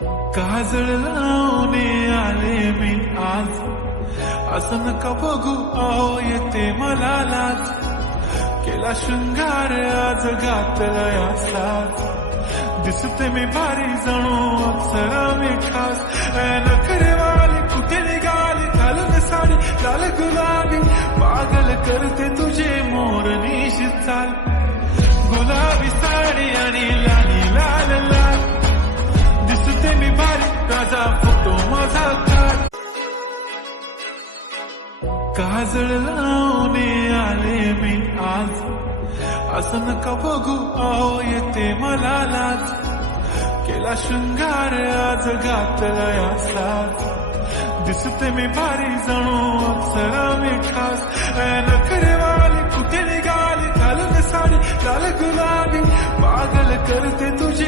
काजळ लावणे आले मी आज, असं नका बघू अहो येते मला लाज. केला शृंगार आज घातलाय साज, दिसते मी भारी जणू अप्सरा मी खास. नखरेवाली कुठे निघाली घालून साडी लाल गुलाबी, पागल करते तुझे मोरनीशी चाल. गुलाबी साडी आणि लाली लाल लाल, दिसते मी भारी राजा फोटो माझा काढ. काजळ लावणे आले मी आज, असं नका बघू अहो येते मला लाज. केला शृंगार आज घातलाय साज, दिसते मी भारी जणू अप्सरा मी खास. नखरेवाली कुठे निघाली घालून साडी लाल गुलाबी, पागल करते तुझे